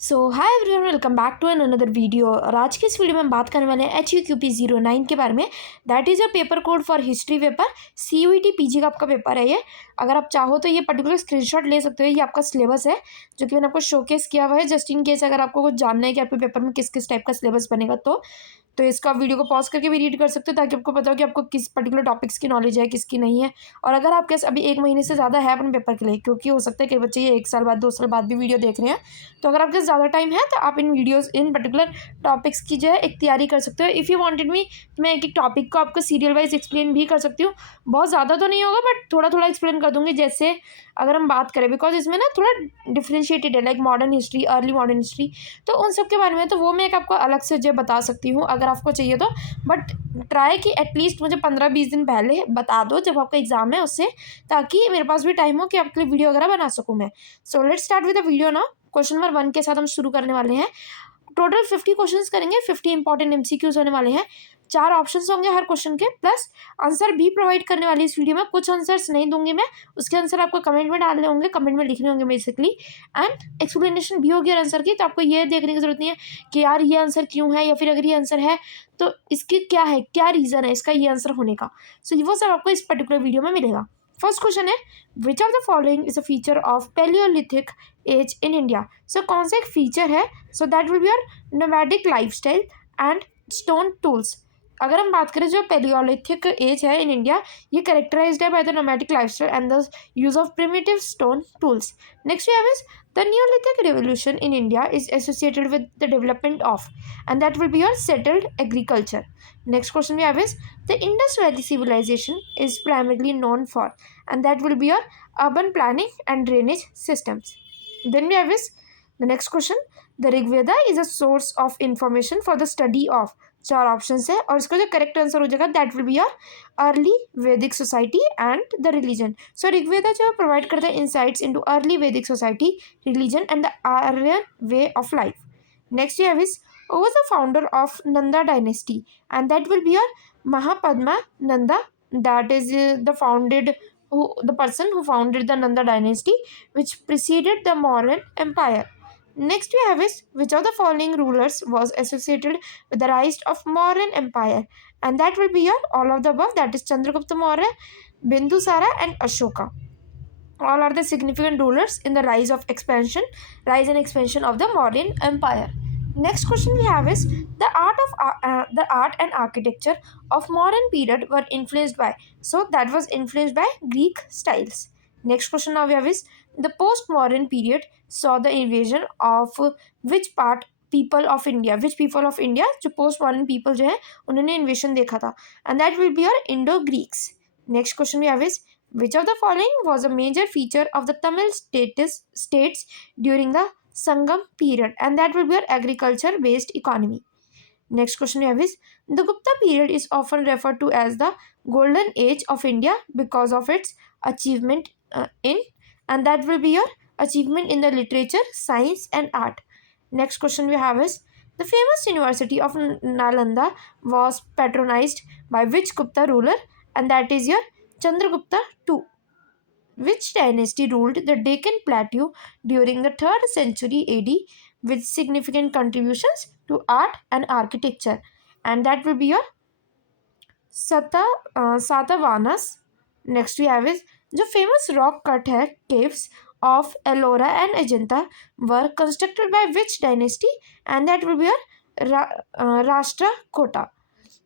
So hi everyone, welcome back to an another video. और आज की इस वीडियो में हम बात करने वाले हैं HUQP09 के बारे में। That is your paper code for history paper. CUET PG का आपका पेपर है ये। अगर आप चाहो तो ये पर्टिकुलर स्क्रीनशॉट ले सकते हो। ये आपका सिलेबस है जो कि मैंने आपको शोकेस किया हुआ है, जस्ट इन केस अगर आपको कुछ जानना है कि आपके पेपर में किस किस टाइप का सिलेबस बनेगा तो इसका वीडियो को पॉज करके भी रीड कर सकते हो, ताकि आपको पता हो कि आपको किस पर्टिकुलर टॉपिक्स की नॉलेज है, किसकी नहीं है। और अगर आपके अभी 1 महीने से ज़्यादा है अपने पेपर के लिए, क्योंकि हो सकता है कि बच्चे ये 1 साल बाद 2 साल बाद भी वीडियो देख रहे हैं, तो अगर आपके ज़्यादा टाइम है तो आप इन वीडियोस इन पर्टिकुलर टॉपिक्स की जो है एक तैयारी कर सकते हो। इफ़ यू वांटेड मी, मैं एक एक टॉपिक को आपको सीरियल वाइज एक्सप्लेन भी कर सकती हूँ। बहुत ज़्यादा तो नहीं होगा, बट थोड़ा थोड़ा एक्सप्लेन कर दूँगी। जैसे अगर हम बात करें, बिकॉज इसमें ना थोड़ा डिफ्रेंशिएटेड है, like modern history, early modern history, तो उन सब के बारे में तो वो मैं एक आपको अलग से जो बता सकती हूँ अगर आपको चाहिए तो। बट ट्राई कि एटलीस्ट मुझे 15-20 दिन पहले बता दो जब आपका एग्जाम है उससे, ताकि मेरे पास भी टाइम हो कि आपके लिए वीडियो वगैरह बना सकूँ मैं। So let's start with the video now. Question number 1 के साथ हम शुरू करने वाले हैं। टोटल 50 क्वेश्चंस करेंगे, 50 इंपॉर्टेंट MCQs होने वाले हैं। 4 ऑप्शंस होंगे हर क्वेश्चन के, प्लस आंसर भी प्रोवाइड करने वाली इस वीडियो में। कुछ आंसर्स नहीं दूंगी मैं, उसके आंसर आपको कमेंट में डालने होंगे, कमेंट में लिखने होंगे बेसिकली। एंड एक्सप्लेनेशन भी होगी आंसर की, तो आपको ये देखने की जरूरत नहीं है कि यार ये आंसर क्यों है, या फिर अगर ये आंसर है तो इसकी क्या है, क्या रीज़न है इसका ये आंसर होने का। सो वो सब आपको इस पर्टिकुलर वीडियो में मिलेगा। फर्स्ट क्वेश्चन है, which of the following is a feature of Paleolithic age in India. So कौन सा एक फीचर है, so that will be your nomadic lifestyle and stone tools. अगर हम बात करें जो पैलियोलिथिक एज है इन इंडिया, ये करेक्टराइज्ड है by the nomadic lifestyle and the use of primitive stone tools. Next we have is the Neolithic revolution in India is associated with the development of, and that will be your settled agriculture. Next question we have is the Indus Valley civilization is primarily known for, and that will be your urban planning and drainage systems. Then we have is the next question, the Rig Veda is a source of information for the study of। 4 option है और इसका जो correct answer हो जाएगा that will be your early Vedic society and the religion. So Rigveda जो provide करता है insights into early Vedic society, religion and the Aryan way of life. Next you have is who was the founder of Nanda dynasty, and that will be your Mahapadma Nanda. That is the person who founded the Nanda dynasty, which preceded the Mauryan Empire. Next we have is which of the following rulers was associated with the rise of Mauryan Empire, and that will be your all of the above, that is Chandragupta Maurya, Bindusara and Ashoka. All are the significant rulers in the rise and expansion of the Mauryan Empire. Next question we have is the art and architecture of Mauryan period were influenced by. So that was influenced by Greek styles. Next question now we have is the post-Mauryan period saw the invasion of which people of India, जो post-Mauryan people जो है उन्होंने invasion देखा था, and that will be your Indo-Greeks. Next question we have is which of the following was a major feature of the Tamil states during the Sangam period, and that will be your agriculture based economy. Next question we have is the Gupta period is often referred to as the golden age of India because of its achievement and that will be your achievement in the literature, science and art. Next question we have is the famous university of Nalanda was patronized by which Gupta ruler, and that is your Chandragupta II. Which dynasty ruled the Deccan Plateau during the 3rd century AD with significant contributions to art and architecture, and that will be your Satavahanas. Next we have is the famous rock cut है caves of Ellora and Ajanta were constructed by which dynasty, and that will be your Rashtrakuta.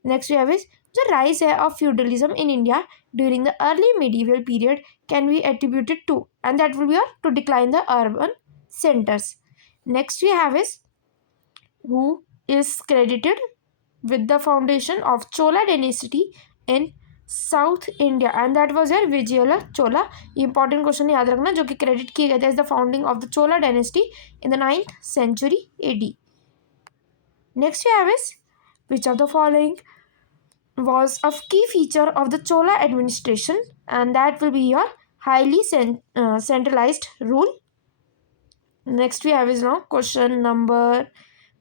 Next we have is the rise of feudalism in India during the early medieval period can be attributed to, and that will be to decline the urban centers. Next we have is who is credited with the foundation of Chola dynasty in South India, and that was your Vijayala Chola. Important question याद रखना जो कि क्रेडिट किए गए थे as the founding of the Chola dynasty in the 9th century AD. Next we have is which of the following was a key feature of the Chola administration, and that will be your highly centralized rule. Next we have is now question number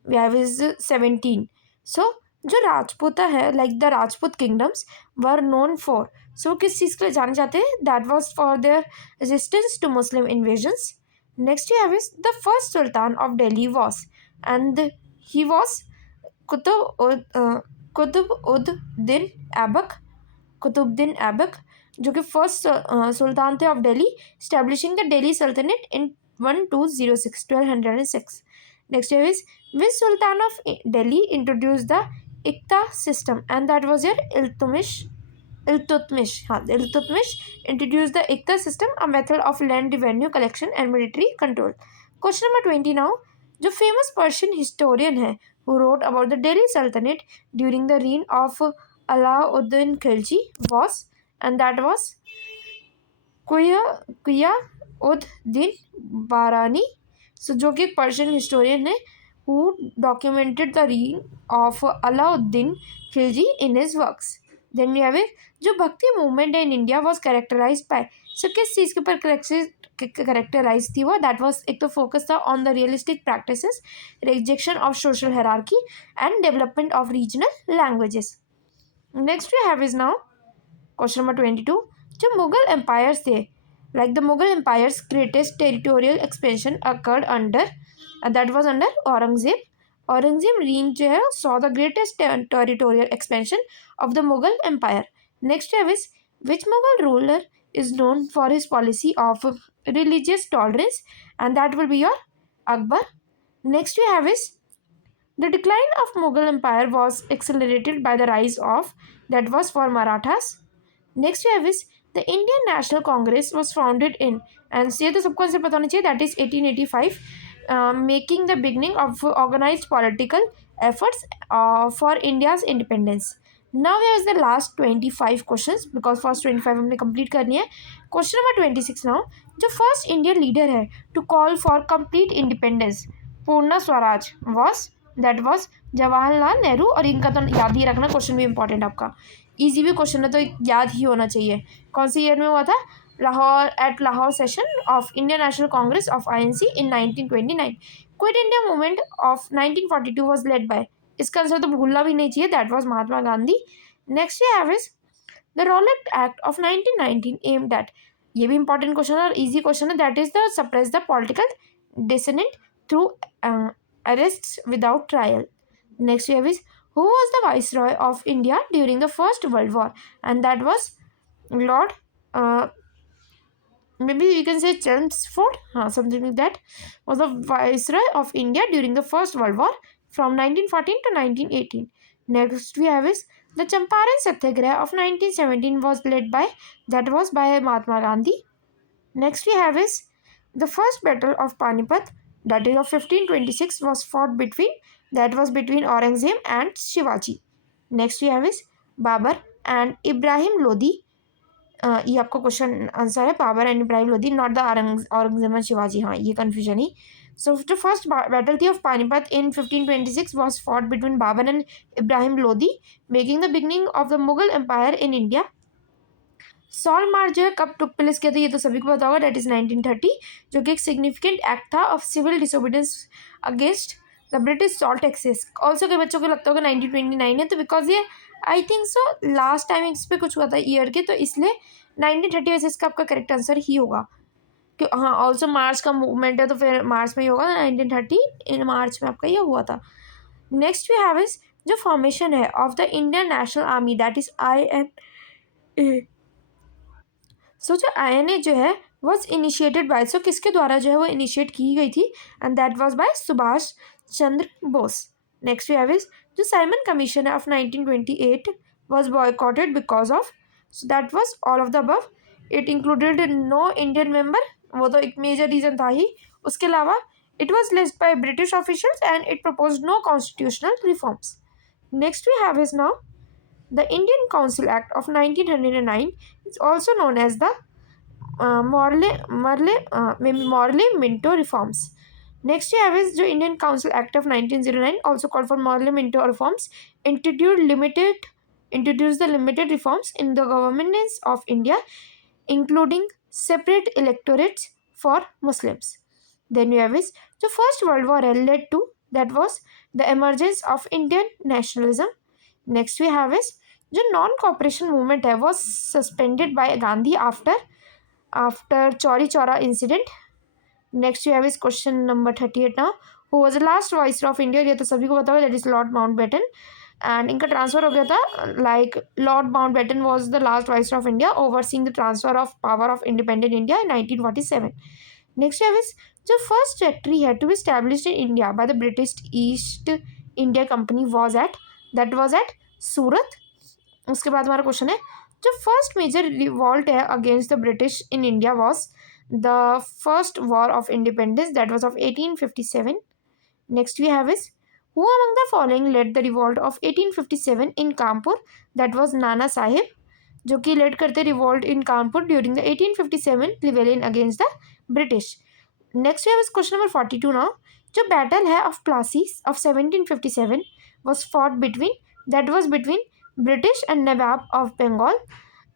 we have is 17. So जो राजपूत है, like the Rajput kingdoms were known for, so किस चीज़ के लिए जाने जाते हैं, that was for their resistance to Muslim invasions. Next you have is the first Sultan of Delhi was, and he was Qutub ऐबक कुतुबुद्दीन ऐबक, जो कि फर्स्ट सुल्तान थे of Delhi, establishing the Delhi saltanat in 1206. Next is which sultan of Delhi introduce the iqta system, and that was your Iltutmish. Iltutmish introduced the Ikta system, a method of land revenue collection and military control. Question number 20 now. जो famous Persian historian है who wrote about the Delhi Sultanate during the reign of Alauddin Khilji was, and that was Qiya-ud-Din Barani. So जो कि एक Persian historian है who documented the reign of Alauddin Khilji in his works. Then we have it, जो Bhakti movement है in India was characterize by, so किस चीज़ के ऊपर कैरेक्टराइज थी वो, दैट वॉज, एक तो फोकस था on the realistic practices, rejection of social hierarchy and development of regional languages. Next we have is now question number 22. जो मुगल एम्पायर्स थे, like the Mughal empires greatest territorial expansion occurred under, that was under Aurangzeb. Aurangzeb reign जो है saw the greatest territorial expansion of the Mughal Empire. Next is which Mughal ruler is known for his policy of religious tolerance, and that will be your Akbar. Next we have is the decline of Mughal Empire was accelerated by the rise of, that was for Marathas. Next we have is the Indian National Congress was founded in, and ये तो सबको आंसर पता होना चाहिए, that is 1885. Making the beginning of organized political efforts for India's independence. Now here is the last 25 questions because first 25 हमने complete करनी है. Question number 26 now. जो first Indian leader है to call for complete independence, पूर्ण Swaraj was, that was Jawaharlal नेहरू. और इनका तो याद ही रखना, क्वेश्चन भी इंपॉर्टेंट आपका, इजी भी क्वेश्चन है तो याद ही होना चाहिए. कौन सी ईयर में हुआ था? Lahore, at Lahore session of Indian National Congress of INC in 1929. Quit India movement of 1942 was led by, इसका आंसर तो भूलना भी नहीं चाहिए, that was Mahatma Gandhi. Next we have is the Rowlatt Act of 1919 aimed at, ये भी इंपॉर्टेंट क्वेश्चन है और इजी क्वेश्चन है, that is the suppress the political dissent through arrests without trial. Next we have is who was the Viceroy of India during the First World War, and that was Lord maybe you can say Chelmsford, something like that, was the Viceroy of India during the First World War from 1914 to 1918. Next we have is the Champaran Satyagraha of 1917 was led by, that was by Mahatma Gandhi. Next we have is the first battle of Panipat, that is of 1526 was fought between, that was between Aurangzeb and Shivaji. Next we have is Babur and Ibrahim Lodi. ये आपका question answer है, Babur and Ibrahim Lodi, not the Aurangzeb and Shivaji. हाँ, ये confusion ही. So the first battle थी of Panipat in 1526 was fought between Babur and Ibrahim Lodi, making the beginning of the Mughal empire in India. Salt March जो है कब टुक प्लेस किया था, ये तो सभी को पता होगा, डेट इज 1930, जो कि एक सिग्निफिकेंट एक्ट था of civil disobedience against the British salt taxes. Also के बच्चों को लगता होगा 1929 है, तो बिकॉज ये I think so last time इस पर कुछ हुआ था ईयर के, तो इसलिए 1930 वैसे इसका आपका करेक्ट आंसर ही होगा. क्यों, हाँ, ऑल्सो मार्च का मूवमेंट है तो फिर मार्च में ही होगा, 1930 इन मार्च में आपका ये हुआ था. नेक्स्ट वी हैव इज जो फॉर्मेशन है of the Indian national army, that is INA. सो जो INA जो है वॉज इनिशिएटेड बाय, सो किसके द्वारा जो है वो इनिशिएट की गई थी, and that was by Subhash Chandra Bose. Next we have is जो Simon Commission of 1928 was boycotted because of, so that was all of the above. It included no Indian member, वो तो एक मेजर रीजन था ही. उसके अलावा it was led by British officials and it propose no constitutional reforms. Next we have is now the Indian Council Act of 1909 is also known as the Morley Minto reforms. Next you have is the Indian Council Act of 1909, also called for Morley-Minto reforms, introduced the limited reforms in the governance of India, including separate electorates for Muslims. Then you have is the First World War led to, that was the emergence of Indian nationalism. Next we have is the non-cooperation movement was suspended by Gandhi after Chauri Chaura incident. Next you have is question number 38 now, who was the last viceroy of India, ये तो सभी को पता होगा, that is Lord Mountbatten, and इनका transfer हो गया था, like Lord Mountbatten was the last viceroy of India overseeing the transfer of power of independent India in 1947. Next you have is जो first factory had to be established in India by the British East India Company was at Surat. उसके बाद हमारा question है जो first major revolt है against the British in India was the first war of independence, that was of 1857. Next we have is who among the following led the revolt of 1857 in Kanpur, that was Nana Sahib, जो कि led करते revolt in Kanpur during the 1857 rebellion against the British. Next we have is question number 42 नाउ, जो battle है of Plassey of 1757 was fought between, that was between British and Nawab of Bengal.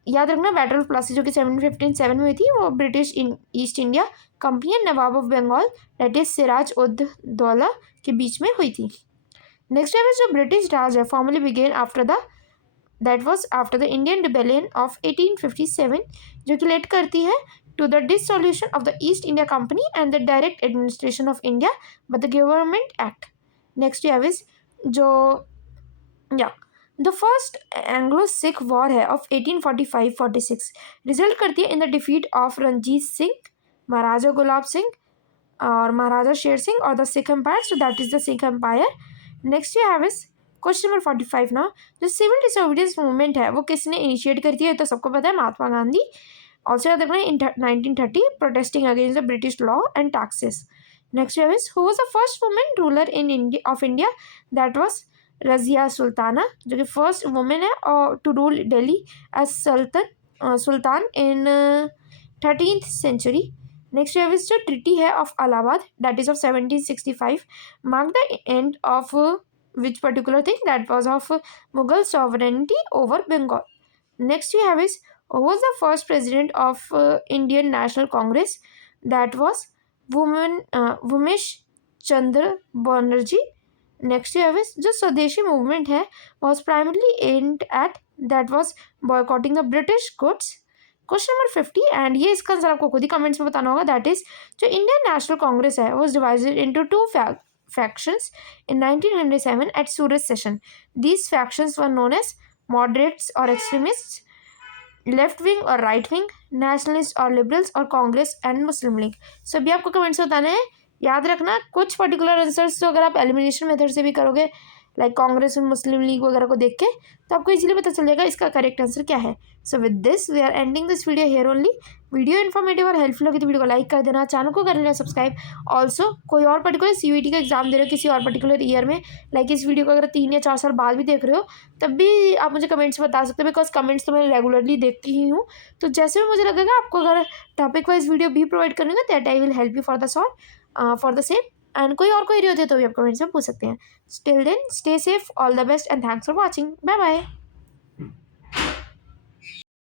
याद रखना battle of Plassey जो कि 1757 में हुई थी वो British East India Company and Nawab of Bengal that is Siraj ud Daulah के बीच में हुई थी. नेक्स्ट है जो ब्रिटिश राज है formally began after the, that was after the Indian rebellion of 1857, जो कि लेड करती है to the dissolution of the East India Company and the direct administration of India by the Government Act. Next you have is जो the first Anglo-Sikh war है of 1845-46 result करती है in the defeat of Ranjit Singh, Maharaja Gulab Singh और महाराजा शेर सिंह और the Sikh empire, so that is the Sikh empire. Next you have is question number 45 ना, जो civil disobedience movement है वो किसने इनिशिएट करती है, तो सबको पता है महात्मा गांधी. Also याद रखना in 1930 protesting against the British law and taxes. Next we have is who was the first woman ruler in India of India, that was Razia Sultana, जो कि first woman है to rule Delhi as Sultan in 13th century. Next we have is जो treaty है of Allahabad that is of 1765 marked the end of which particular thing, that was of Mughal sovereignty over Bengal. Next we have is who was the first president of Indian National Congress, that was Umesh Chandra Banerjee. Next you have is जो स्वदेशी मूवमेंट है was primarily aimed at, that was boycotting the British goods. Question number 50 एंड ये इसका आंसर आपको खुद ही कमेंट्स में बताना होगा, दैट इज जो इंडियन नेशनल कांग्रेस है was divided into two factions in 1907 at Surat session. These factions were known as moderates or extremists, left wing और राइट विंग, नेशनलिस्ट और लिबरल्स और कांग्रेस एंड मुस्लिम लीग. सभी आपको कमेंट्स बताना है. याद रखना कुछ पर्टिकुलर आंसर्स तो अगर आप एलिमिनेशन मेथड से भी करोगे लाइक कांग्रेस और मुस्लिम लीग वगैरह को देख के तो आपको इजीली पता चल जाएगा इसका करेक्ट आंसर क्या है. So with this we are ending this video here only. Video informative और हेल्पफुल होगी तो वीडियो को लाइक कर देना, चैनल को कर लेना सब्सक्राइब. ऑल्सो कोई और पर्टिकुलर सीयूईटी का एग्जाम दे रहे हो किसी और पर्टिकुलर ईयर में, लाइक इस वीडियो को अगर 3 या 4 साल बाद भी देख रहे हो तब भी आप मुझे कमेंट्स में बता सकते हो, बिकॉज कमेंट्स तो मैं रेगुलरली देखती ही हूँ. तो जैसे भी मुझे लगेगा आपको अगर टॉपिक वाइज वीडियो भी प्रोवाइड करेंगे that I will help you for the same. And कोई और क्वेरी होती है तो भी आप कमेंट्स में पूछ सकते हैं. Till then, stay safe, all the best, and thanks for watching. Bye bye.